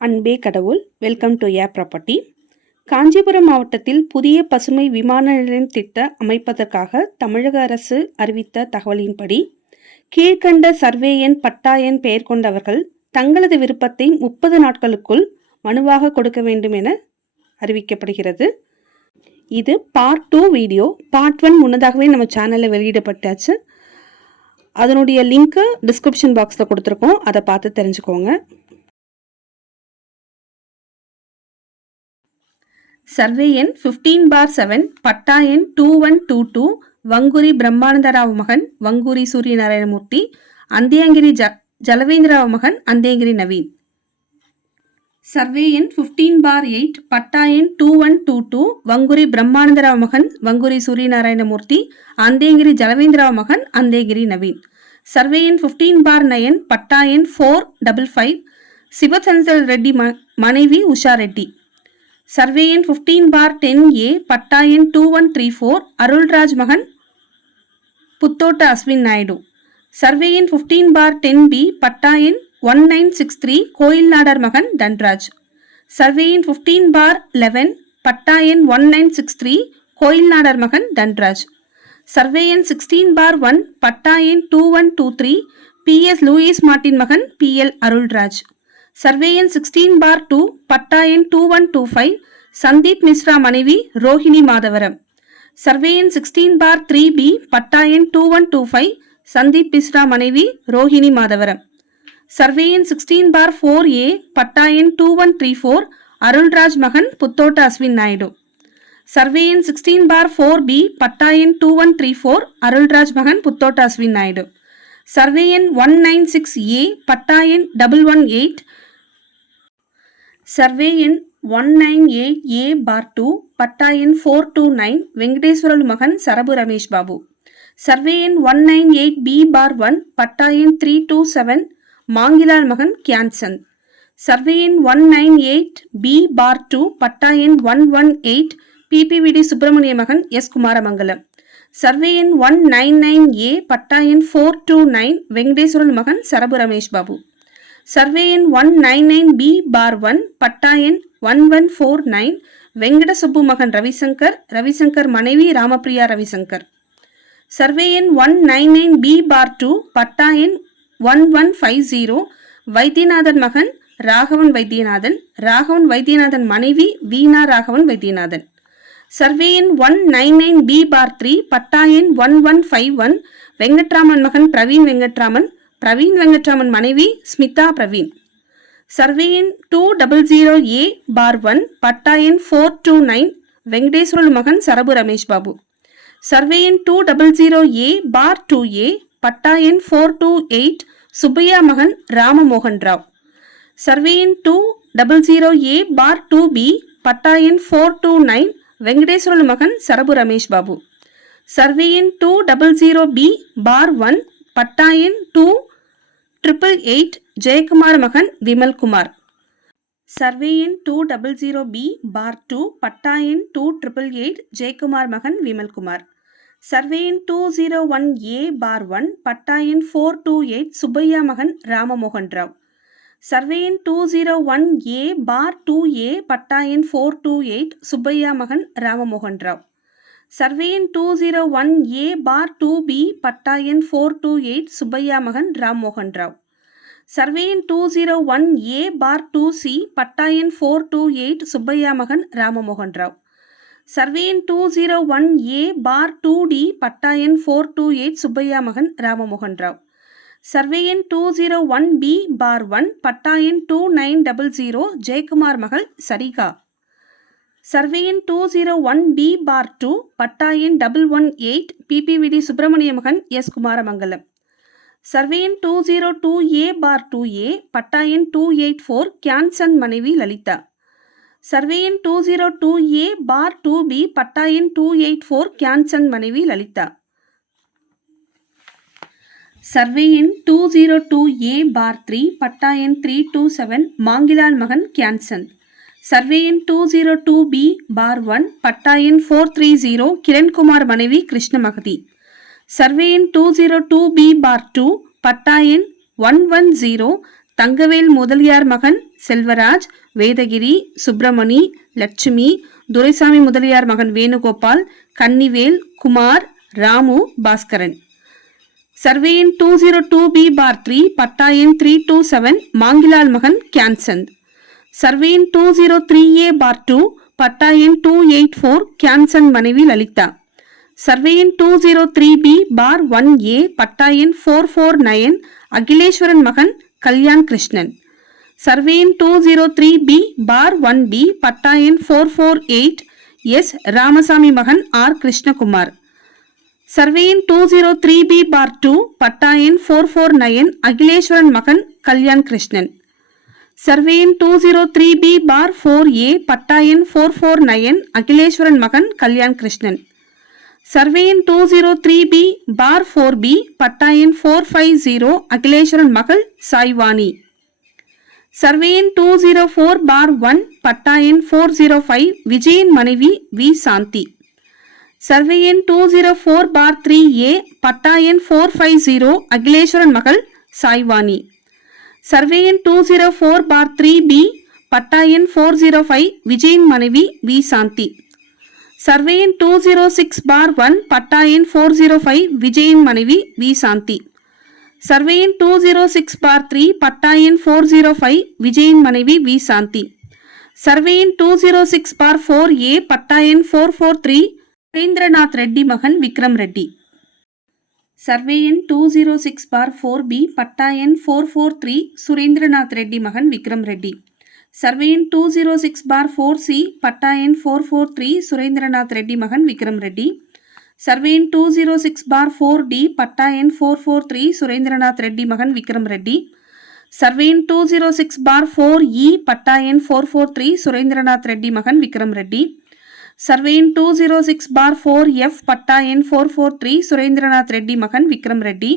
அன்பே கடவுள். Welcome to A property. Kanchipuram மாவட்டத்தில் புதிய பசுமை விமான நிலையம் திட்ட அமைப்பதற்காக தமிழக அரசு அறிவித்த தகவலின்படி கீழ்கண்ட சர்வே எண் பட்டா எண் பெயர் கொண்டவர்கள் தங்களது விருப்பத்தை 30 நாட்களுக்குள் மனுவாக கொடுக்க வேண்டும் என அறிவிக்கப்படுகிறது. இது பார்ட் 2 வீடியோ. பார்ட் 1 முன்னதாகவே நம்ம சேனலில் வெளியிடப்பட்டாச்சு. அதனுடைய லிங்க்கு டிஸ்கிரிப்ஷன் பாக்ஸில் கொடுத்துருக்கோம். அதை பார்த்து தெரிஞ்சுக்கோங்க. சர்வே எண் 15/7 பட்டா எண் 2122 வங்கூரி பிரம்மானந்தராவ் மகன் வங்கூரி சூரியநாராயணமூர்த்தி, அந்தியங்கிரி ஜலவேந்திராவ் மகன் அந்தியங்கிரி நவீன். சர்வே எண் 15/8 பட்டா எண் 2122 வங்கூரி பிரம்மானந்தராவ் மகன் வங்கூரி சூரியநாராயணமூர்த்தி, அந்தியங்கிரி ஜலவேந்திராவ் மகன் அந்தியங்கிரி நவீன். சர்வே எண் 15/9 பட்டா எண் 455 சிவச்சந்திர ரெட்டி மனைவி உஷா ரெட்டி. சர்வே எண் 15/10A பட்டா எண் 2134 அருள்ராஜ் மகன் புத்தோட்ட அஸ்வின் நாயுடு. சர்வே எண் 15/10B பட்டா எண் 1963 கோயில் நாடார் மகன் தன்ராஜ். சர்வே எண் 15/11 பட்டா எண் 1963 கோயில் நாடார் மகன் தன்ராஜ். சர்வே எண் 16/1 பட்டா எண் 2123 PS லூயிஸ் மார்ட்டின் மகன் PL அருள்ராஜ். சர்வே எண் 16/2 பட்டா எண் 2125 சந்தீப் மிஸ்ரா மனைவி ரோஹிணி மாதவரம். சர்வே எண் 16/3B பட்டா எண் 2125 சந்தீப் மிஸ்ரா மனைவி ரோஹிணி மாதவரம். சர்வே எண் 16/4A பட்டா எண் 2134 அருள்ராஜ் மகன் புத்தோட்ட அஸ்வின் நாயுடு. சர்வே எண் 16/4B பட்டா எண் 2134 அருள்ராஜ் மகன் புத்தோட்ட அஸ்வின் நாயுடு. சர்வே எண் 196A பட்டா எண் 118 சர்வே எண் 198A/2 பட்டா எண் 429 வெங்கடேஸ்வரலு மகன் சரபு ரமேஷ் பாபு. சர்வே எண் 198B/1 பட்டா எண் 327 மாங்கிலால் மகன் கியான்சந்த். சர்வே எண் 198B/2 பட்டா எண் 118 PPVD சுப்பிரமணிய மகன் எஸ் குமாரமங்கலம். சர்வே எண் 199A பட்டா எண் 429 வெங்கடேஸ்வரலு மகன் சரபு ரமேஷ் பாபு. சர்வே எண் 199B/1 பட்டா எண் 1149 வெங்கட சுப்பு மகன் ரவிசங்கர் மனைவி ராமபிரியா ரவிசங்கர். சர்வே எண் 199B/2 பட்டா எண் 1150 வைத்தியநாதன் மகன் ராகவன் வைத்தியநாதன் மனைவி வீணா ராகவன் வைத்தியநாதன். சர்வே எண் 199B/3 பட்டா எண் 1151 வெங்கட்ராமன் மகன் பிரவீன் வெங்கட்ராமன் மனைவி ஸ்மிதா பிரவீன். சர்வே எண் 200A/1 பட்டா எண் 429 வெங்கடேஸ்வரலு மகன் சரபு ரமேஷ் பாபு. சர்வே எண் 200A/2A பட்டா எண் 428 சுப்பையா மகன் ராமமோகன் ராவ். சர்வே எண் 200A/2B பட்டா எண் 429 வெங்கடேஸ்வரலு மகன் சரபு ரமேஷ் பாபு. சர்வே எண் 200B/1 பட்டா எண் 2888 ஜெயக்குமார் மகன் விமல்குமார். சர்வே எண் 200B/2 பட்டா எண் 2888 ஜெயக்குமார் மகன் விமல்குமார். சர்வே எண் 201A/1 பட்டா எண் 428 சுப்பையா மகன் ராமமோகன் ராவ். சர்வே எண் 201A/2A பட்டா எண் 428 சுப்பையா மகன் ராமமோகன் ராவ். சர்வே எண் 201A/2B பட்டா எண் 428 சுப்பையா மகன் ராம்மோகன் ராவ். சர்வே எண் 201A/2C பட்டா எண் 428 சுப்பையா மகன் ராமமோகன் ராவ். சர்வே எண் 201A/2D பட்டா எண் 428 சுப்பையா மகன் ராமமோகன் ராவ். சர்வே எண் 201B/1 பட்டா எண் 2900 ஜெயக்குமார் மகள் சரிகா. சர்வே எண் 201B/2 பட்டா எண் 118 PPVD சுப்பிரமணிய மகன் எஸ் குமாரமங்கலம். சர்வே எண் 202A/2A பட்டா எண் 284 கியான்சந்த் மனைவி லலிதா. சர்வே எண் 202A/2B பட்டா எண் 284 கியான்சந்த் மனைவி லலிதா. சர்வே எண் 202A/3 பட்டா எண் 327 மாங்கிலால் மகன் கியான்சந்த். சர்வே எண் 202B/1 பட்டா எண் 430 கிரண்குமார் மனைவி கிருஷ்ணமகதி. சர்வே எண் 202B/2 பட்டா எண் 110 தங்கவேல் முதலியார் மகன் செல்வராஜ், வேதகிரி, சுப்பிரமணி, லட்சுமி, துரைசாமி முதலியார் மகன் வேணுகோபால், கன்னிவேல், குமார், ராமு, பாஸ்கரன். சர்வே எண் 202B/3 பட்டா எண் 327 மாங்கிலால் மகன் கியான்சந்த். சர்வே எண் 203A/2 பட்டா எண் 284 கியான்சந்த் மனைவி லலிதா. சர்வே எண் 203B/1A பட்டா எண் 449 அகிலேஸ்வரன் மகன் கல்யாண் கிருஷ்ணன். சர்வே எண் 203B/1B பட்டா எண் 448 எஸ் ராமசாமி மகன் ஆர் கிருஷ்ணகுமார். சர்வே எண் 203B/2 பட்டா எண் 449 அகிலேஸ்வரன் மகன் கல்யாண் கிருஷ்ணன். சர்வே எண் 203B/4A பட்டா எண் 449 அகிலேஸ்வரன் மகன் கல்யாண் கிருஷ்ணன். சர்வே எண் 203B/4B பட்டா எண் 450 அகிலேஸ்வரன் மகள் சாய்வாணி. சர்வே எண் 204/1 பட்டா எண் 405 விஜயன் மனைவி வி சாந்தி. சர்வே எண் 204/3A பட்டா எண் 450 அகிலேஸ்வரன் மகள் சாய்வாணி. சர்வே எண் 204/3B பட்டா எண் 405 விஜயன் மனைவி வி சாந்தி. சர்வே எண் 206/1 பட்டா எண் 405 விஜயன் மனைவி வி சாந்தி. சர்வே எண் 206/3 பட்டா எண் 405 விஜயன் மனைவி வி சாந்தி. சர்வே எண் 206/4A பட்டா எண் 443 சுரேந்திரநாத் ரெட்டி மகன் விக்ரம் ரெட்டி. சர்வே எண் 206/4B பட்டா எண் 443 சுரேந்திரநாத் ரெட்டி மகன் விக்ரம் ரெட்டி. சர்வே எண் 206/4C பட்டா எண் 443 சுரேந்திரநாத் ரெட்டி மகன் விக்ரம் ரெட்டி. சர்வே எண் 206/4D பட்டா எண் 443 சுரேந்திரநாத் ரெட்டி மகன் விக்ரம் ரெட்டி. சர்வே எண் 206/4E பட்டா எண் 443 சுரேந்திரநாத் ரெட்டி மகன் விக்ரம் ரெட்டி. சர்வே எண் 206/4F பட்டா எண் 443 சுரேந்திரநாத் ரெட்டி மகன் விக்ரம் ரெட்டி.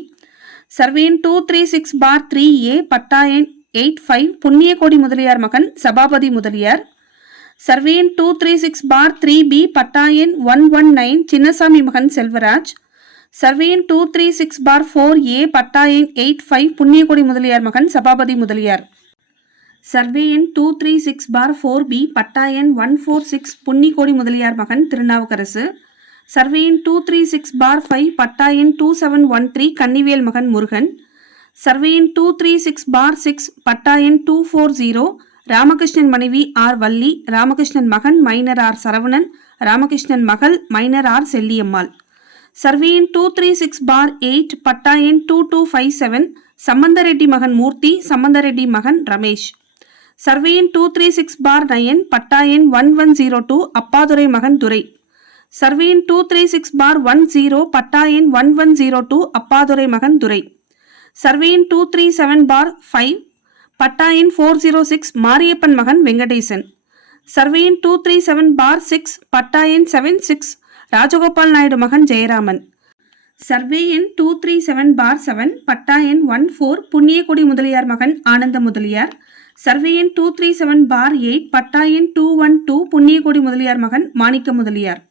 சர்வே எண் 236/3A பட்டா எண் 85 புண்ணியகோடி முதலியார் மகன் சபாபதி முதலியார். சர்வே எண் 236/3B பட்டா எண் 119 சின்னசாமி மகன் செல்வராஜ். சர்வே எண் 236/4A பட்டா எண் 85 புண்ணியகோடி முதலியார் மகன் சபாபதி முதலியார். சர்வே எண் 236/4B பட்டா எண் 146 புன்னிக்கோடி முதலியார் மகன் திருநாவுக்கரசு. சர்வே எண் 236/5 பட்டா எண் 2713 கன்னிவேல் மகன் முருகன். சர்வே எண் 236/6 பட்டா எண் 240 ராமகிருஷ்ணன் மனைவி ஆர் வள்ளி, ராமகிருஷ்ணன் மகன் மைனர் ஆர் சரவணன், ராமகிருஷ்ணன் மகள் மைனர் ஆர் செல்லியம்மாள். சர்வே எண் 236/8 பட்டா எண் 2257 சம்பந்தரெட்டி மகன் மூர்த்தி, சம்பந்தரெட்டி மகன் ரமேஷ். சர்வே எண் 236/9 பட்டா எண் 1102 அப்பாதுரை மகன் துரை. சர்வே எண் 236/10 பட்டா எண் 1102 அப்பாதுரை மகன் துரை. சர்வே எண் 237/5 பட்டா எண் 406 மாரியப்பன் மகன் வெங்கடேசன். சர்வே எண் 237/6 பட்டா எண் 76 ராஜகோபால் நாயுடு மகன் ஜெயராமன். சர்வே எண் 237/7 பட்டா எண் 14 புண்ணியகோடி முதலியார் மகன் ஆனந்த முதலியார். சர்வே எண் 237/8 பட்டா எண் 212 புண்ணியகோடி முதலியார் மகன் மாணிக்க முதலியார்.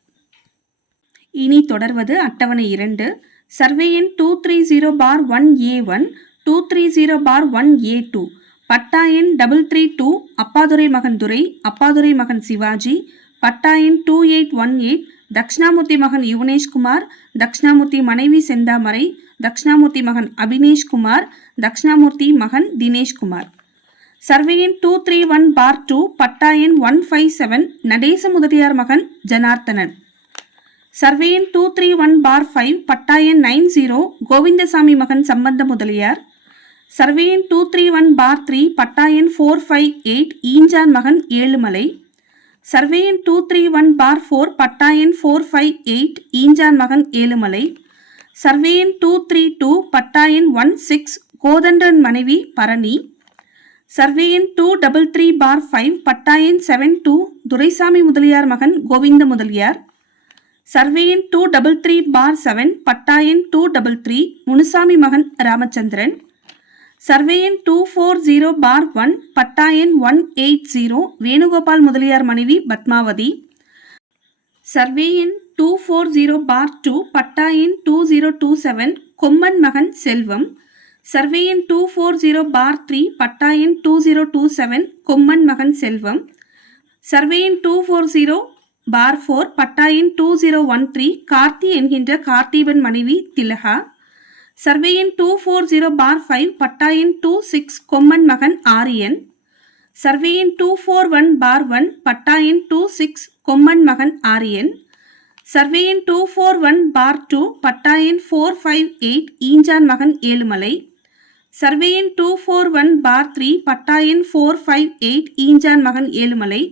இனி தொடர்வது அட்டவணை 2. சர்வே எண் 230/1A1 230/1A2 பட்டா எண் 332 அப்பாதுரை மகன் துரை, அப்பாதுரை மகன் சிவாஜி. பட்டா எண் 2818 தக்ஷணாமூர்த்தி மகன் யுவனேஷ்குமார், தக்ஷணாமூர்த்தி மனைவி செந்தாமரை, தக்ஷணாமூர்த்தி மகன் அபினேஷ்குமார், தக்ஷணாமூர்த்தி மகன் தினேஷ்குமார். சர்வே எண் 231/2 பட்டா எண் 157 நடேச முதலியார் மகன் ஜனார்த்தனன். சர்வே எண் 231/5 பட்டா எண் 90 கோவிந்தசாமி மகன் சம்பந்த முதலியார். சர்வே எண் 231/3 பட்டா எண் 458 ஈஞ்சான் மகன் ஏழுமலை. சர்வே எண் 231/4 பட்டா எண் 458 ஈஞ்சான் மகன் ஏழுமலை. சர்வே எண் 232 பட்டா எண் 16 கோதண்டன் மனைவி பரணி. சர்வே எண் 233/5 பட்டா எண் 72 துரைசாமி முதலியார் மகன் கோவிந்த முதலியார். சர்வே எண் 233/7 பட்டா எண் 233 முனுசாமி மகன் ராமச்சந்திரன். சர்வே எண் 240/1 பட்டா எண் 180 வேணுகோபால் முதலியார் மனைவி பத்மாவதி. சர்வே எண் 240/2 பட்டா எண் 2027 கொம்மன் மகன் செல்வம். சர்வே எண் 240/3 பட்டா எண் 2027 கொம்மன் மகன் செல்வம். சர்வே எண் 240/4 பட்டா எண் 2013 கார்த்தி என்கின்ற கார்த்திபன் மனைவி திலகா. சர்வே எண் 240/5 பட்டா எண் 26 கொம்மன் மகன் ஆரியன். சர்வே எண் 241/1 பட்டா எண் 26 கொம்மன் மகன் ஆரியன். சர்வே எண் 241/2 பட்டா எண் 458 ஈஞ்சான் மகன் ஏழுமலை. சர்வே எண் 241/3 பட்டா எண் 458 ஈஞ்சான் மகன் ஏழுமலை.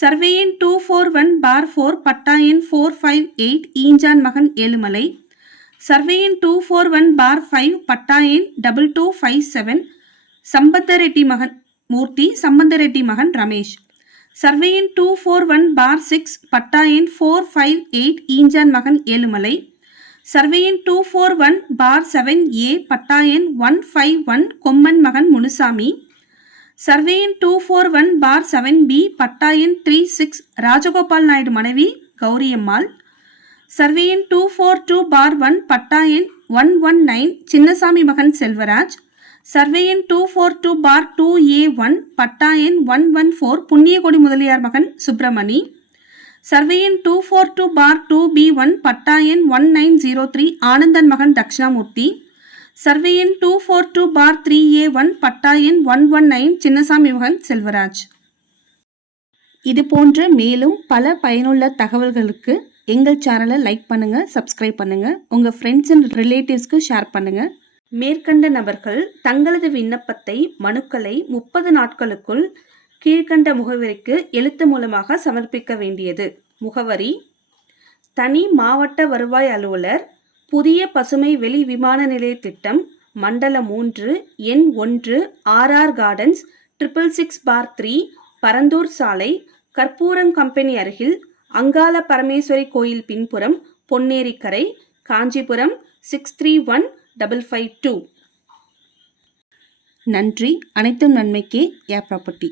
சர்வே எண் 241/4 பட்டா எண் 458 ஈஞ்சான் மகன் ஏழுமலை. சர்வே எண் 241/5 பட்டா எண் 2257 சம்பந்தரெட்டி மகன் மூர்த்தி, சம்பந்தரெட்டி மகன் ரமேஷ். சர்வே எண் 241/6 பட்டா எண் 458 ஈஞ்சான் மகன் ஏழுமலை. சர்வே எண் 241/7A பட்டா எண் 151 கொம்மன் மகன் முனுசாமி. சர்வே எண் 241/7B பட்டா எண் 36 ராஜகோபால் நாயுடு மனைவி கௌரியம்மாள். சர்வே எண் 242/1 பட்டா எண் 119 சின்னசாமி மகன் செல்வராஜ். சர்வே எண் 242/2A1 பட்டா எண் 114 புண்ணியகொடி முதலியார் மகன் சுப்பிரமணி. சர்வே எண் 242/2B1 பட்டா எண் 1903 ஆனந்தன் மகன் தட்சிணாமூர்த்தி. சர்வே எண் 242/3A1 பட்டா எண் 119 சின்னசாமி மகன் செல்வராஜ். இது போன்ற மேலும் பல பயனுள்ள தகவல்களுக்கு எங்கள் சேனலை லைக் பண்ணுங்க, சப்ஸ்கிரைப் பண்ணுங்க, உங்க ஃப்ரெண்ட்ஸ் அண்ட் ரிலேட்டிவ்ஸ்க்கு ஷேர் பண்ணுங்க. மேற்கண்ட நபர்கள் தங்களது விண்ணப்பத்தை மனுக்களை 30 நாட்களுக்குள் கீழ்கண்ட முகவரிக்கு எழுத்து மூலமாக சமர்ப்பிக்க வேண்டியது. முகவரி: தனி மாவட்ட வருவாய் அலுவலர், புதிய பசுமை வெளி விமான நிலைய திட்டம், மண்டலம் 3, எண் 1, RR கார்டன்ஸ், 666/3, பரந்தூர் சாலை, கற்பூரம் கம்பெனி அருகில், அங்காள பரமேஸ்வரி கோயில் பின்புறம், பொன்னேரிக்கரை, காஞ்சிபுரம் 631552. நன்றி. அனைத்தும் நன்மைக்கே. யா ப்ராப்பர்ட்டி.